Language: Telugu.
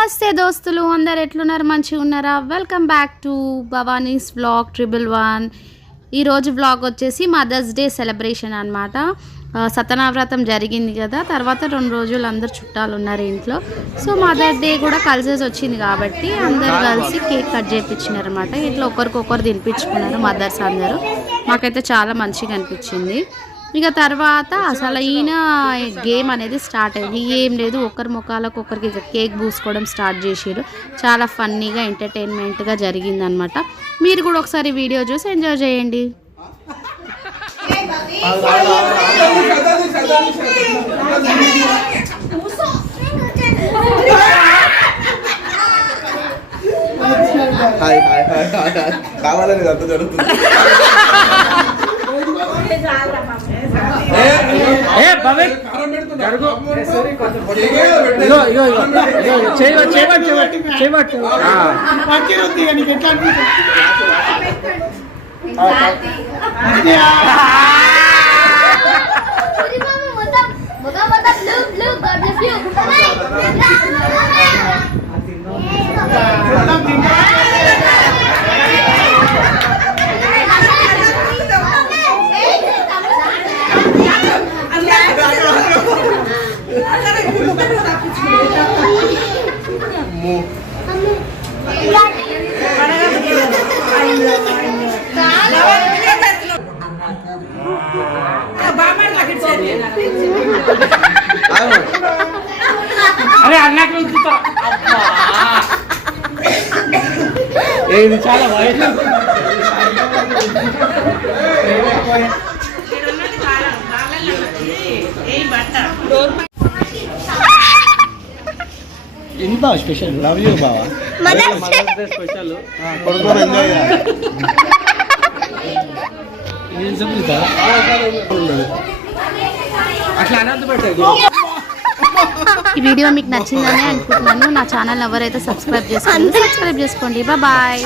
నమస్తే దోస్తులు అందరు ఎట్లున్నారు మంచిగా ఉన్నారా welcome back to Bhavani's vlog 111 ఈ రోజు వ్లాగ్ వచ్చేసి మదర్స్ డే సెలబ్రేషన్ అన్నమాట సతనావ్రతం జరిగింది కదా తర్వాత 2 రోజులు అందరు చుట్టాలు ఉన్నారు ఇంట్లో సో మదర్స్ డే కూడా కలిసేసి వచ్చింది కాబట్టి అందరూ కలిసి కేక్ కట్ చేయించినారు అన్నమాట ఇట్లా ఒకరికొకరు తినిపించుకున్నారు మదర్స్ అందరూ మాకైతే చాలా మంచిగా అనిపించింది ఇక తర్వాత అసలు ఈయన గేమ్ అనేది స్టార్ట్ అయింది ఏం లేదు ఒకరి ముఖాలకు ఒకరికి కేక్ పూసుకోవడం స్టార్ట్ చేసారు చాలా ఫన్నీగా ఎంటర్టైన్మెంట్గా జరిగిందనమాట మీరు కూడా ఒకసారి వీడియో చూసి ఎంజాయ్ చేయండి కావాలని అంత జరుగుతుంది అరే అన్నట్లు ఇది చాలా వయసు ఎంత స్పెషల్ లవ్ యూ బావా స్పెషల్ అట్లా అనంత పెట్టదు ఈ వీడియో మీకు నచ్చిందని అనుకుంటున్నాను నా ఛానల్ ఎవరైతే సబ్స్క్రైబ్ చేసుకోండి బాయ్